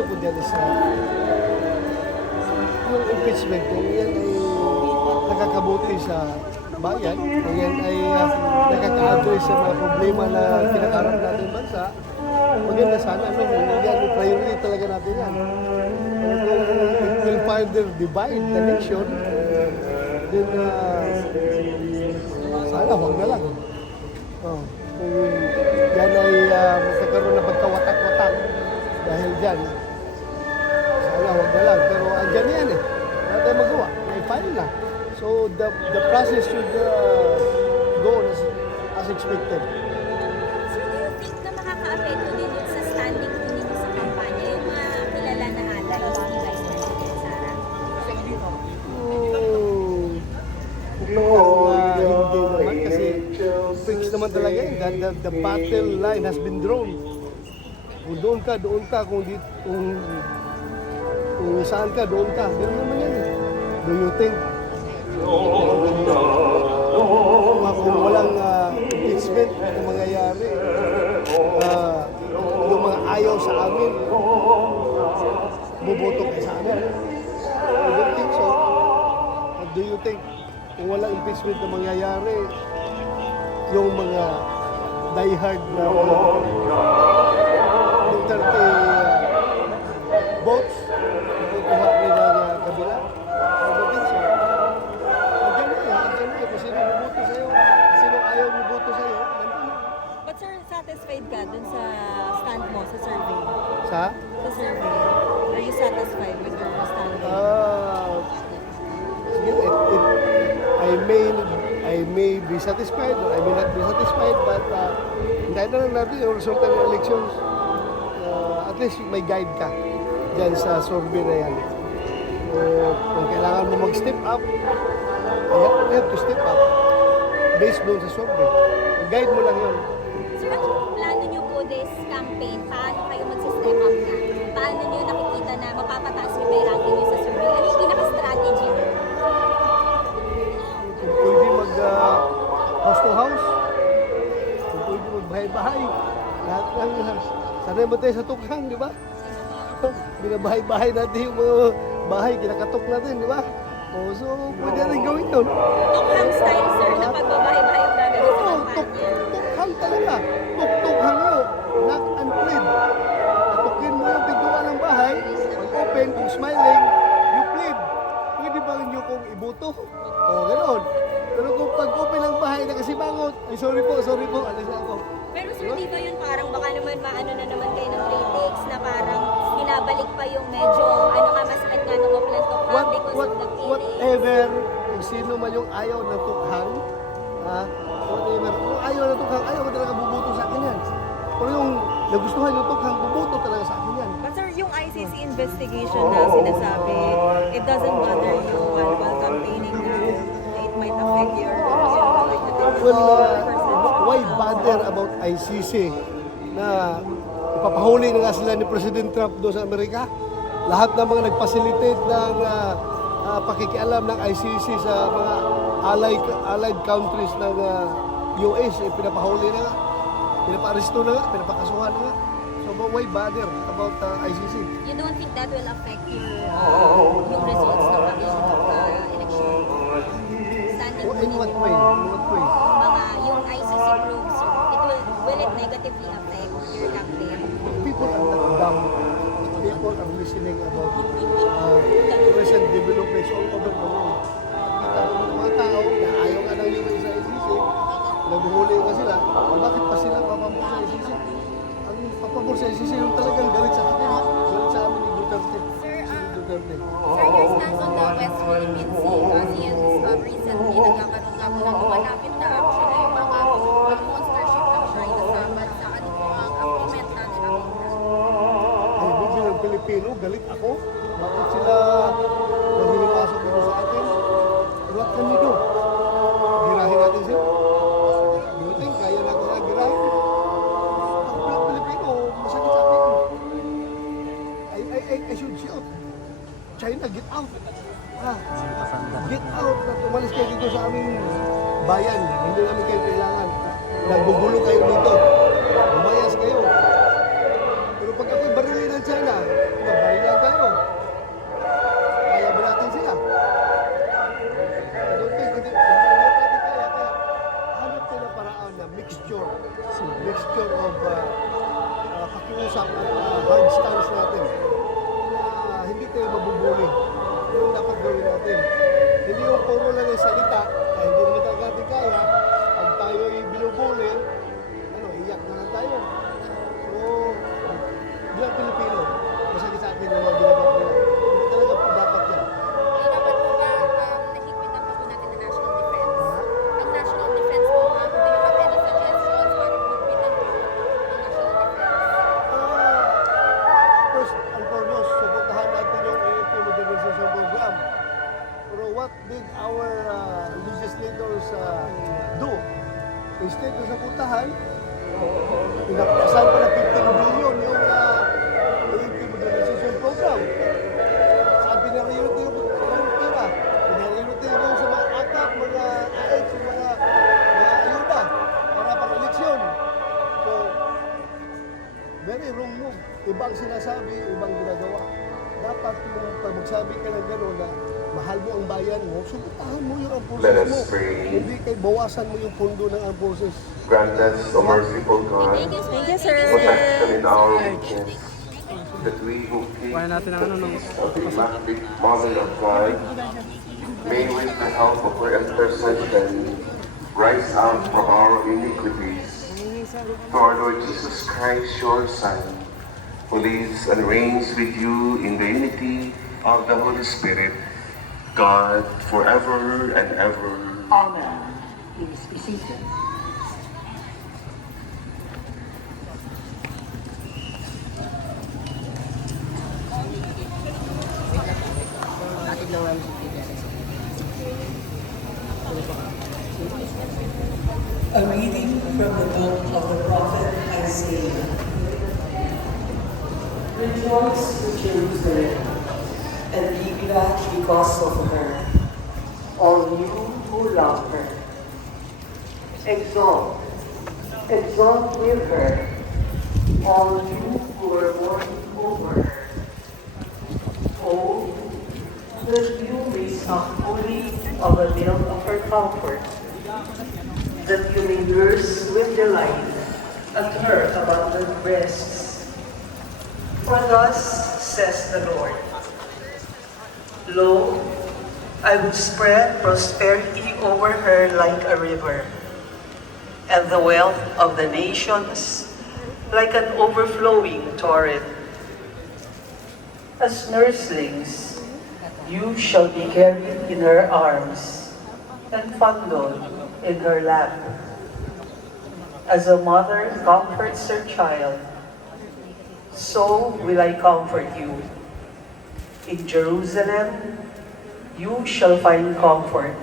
opinion ko dyan is yung impeachment, kung yan ay nakakabuti sa bayan, kung yan ay nakaka-address sa mga problema na kinakarap natin bansa, maganda sana, no? Yan, priority talaga natin yan. Kung it will further divide the nation, then sana huwag na lang. Oh, kung yan ay magkakaroon na pagkawatak-watak dahil dyan, sana huwag na lang. Pero andyan yan eh. Wala tayong magawa. May-file na. So the process should go on as expected. Sir, do you think na makaka-apekto din yun sa standing po ninyo sa kampanya, yung mga kilala na alay ni Vice President Sara? Hindi naman kasi fix naman talaga yun. The battle line has been drawn. Kung doon ka. Kung saan ka, doon ka. Ganun naman yan. Do you think? Kung walang impeachment na mangyayari, yung mga ayaw sa amin, buboto kayo sa amin. I don't think so. Do you think kung walang impeachment na mangyayari, yung mga diehard na Duterte votes, kukuha rin ng kabila? I don't think so. Andyan na eh. Kung sino bumoto sa'yo, sino ayaw bumoto sa'yo, nandun na. But sir, satisfied ka dun sa stand mo sa survey? Sa? Sa survey. Are you satisfied with your stand? Sige, I may be satisfied or I may not be satisfied, but hintayin na lang natin yung resulta ng elections. At least may guide ka dyan sa survey na yan. Kung kailangan mo mag-step up, you have to step up based doon sa survey. Guide mo lang yun. Sir, anong plano nyo po this campaign? Paano kayo mag-step up na? Paano nyo nakikita na mapapataas yung may ranking nyo sa survey? Ano yung pinaka-strategy nyo? Kung pwede mag-house to house, kung pwede magbahay-bahay, lahat ng sanay mo tayo sa tukhang, di ba? Binabahay-bahay natin yung mga bahay, kinakatok natin, di ba? So pwede rin gawin yun. Tukhang style, sir, na pagbabahay-bahay yung gagawin sa kampanya. Tukhang talaga. Tukhang yun. Knock and plead. Tukin mo yung pintuan ng bahay, pag-open, kung smiling, you plead. Pwede ba rin nyo kung ibuto? Ganoon. Pero kung pag-open ng bahay, nakasimangot, ay sorry po, alis na ako. Pero sir, di ba yun parang baka naman maano na naman kayo ng critics na parang binabalik pa yung medyo masakit nga ng Oplan Tukhang because of the feelings. Whatever, kung sino man yung ayaw ng tukhang, whatever, kung ayaw ng tukhang, ayaw mo talaga bubuto sa akin yan. Pero yung nagustuhan yung tukhang, bubuto talaga sa akin yan. But sir, yung ICC investigation na sinasabi, it doesn't bother you while campaigning na it might affect your ability to Why bother about ICC na ipapahuli na nga sila ni President Trump doon sa Amerika? Lahat ng mga nag-facilitate ng pakikialam ng ICC sa mga allied countries ng US, pinapahuli na nga, pinapa-aresto na nga, pinapakasuhan na nga. So why bother about ICC? You don't think that will affect yung results ng election? Standing In what way? Yung ICC probe, sir, will it negatively affect your campaign? People are not dumb. People are listening about recent developments all over the world. Kita naman ng mga tao na ayaw nga ng US sa ICC, nabuhuli nga sila, bakit pa sila papabor sa ICC? Ang papabor sa ICC yung talagang galit sa atin, galit sa amin ni Duterte. Duterte. Sir, your stance on the West Philippine Sea, since recently nagkakaroon nga po ng malapit na action na yung mga monster ship ng China sa bansa. Ano po ang comment natin ang Ay, hindi ng Pilipino, galit ako. Bakit sila nahihipasok dito sa atin? What can we do? Girahin natin sila. Do you think kaya natin sila girahin? Ang Pilipino, masakit sa atin. I should shout. China, get out! Get out! Umalis kayo dito sa aming bayan. Hindi namin kayo kailangan. Nagbubulo kayo dito. Umayas kayo. Pero pag ako'y barili ng China, hard stance natin na hindi tayo mabubuli. Yun ang dapat gawin natin. Hindi yung puro lang yung salita na hindi naman natin kaya. Pag tayo ay binubuli, iyak na lang tayo. So, bilang Pilipino, masakit sa akin yung mga ginagawa nila. Hindi talaga po dapat yan. Ay, dapat po ba nahigpitan pa po natin ang national defense? Ang national defense po, do you have any suggestions para higpitan po ang national defense? First and foremost, suportahan natin yung AFP Modernization Program. Pero what did our legislators do? Instead na suportahan, pinapakasan pa na 15 billion yung AFP Modernization Program. Saan pinariyoti yung pera? Pinariyoti yung sa mga AKAP, mga AX, mga ayuda para pang eleksyon. So, very wrong move. Ibang sinasabi, ibang ginagawa. Dapat yung pag magsabi ka ng gano'n na mahal mo ang bayan mo, suportahan mo yung armed Let forces us mo. pray. Hindi kay bawasan mo yung pondo ng armed forces. Grant us, O merciful God, Thank you, sir. protection in our weakness, that we who keep Kuhanin natin ang the peace of the Immaculate Mother of God, may with the help of her intercession rise out from our iniquities to our Lord Jesus Christ, your Son, who lives and reigns with you in the unity of the Holy Spirit, God, forever and ever. Amen. Please be seated. A reading from the book of the prophet Isaiah. Rejoice with Jerusalem, and be glad because of her, all you who love her. Exalt, exalt with her, all you who are mourning over her. Oh, that you may suck fully of the milk of her comfort, that you may nurse with delight at her abundant breasts. For thus says the Lord, lo, I will spread prosperity over her like a river, and the wealth of the nations like an overflowing torrent. As nurslings, you shall be carried in her arms and fondled in her lap. As a mother comforts her child, so will I comfort you. In Jerusalem, you shall find comfort.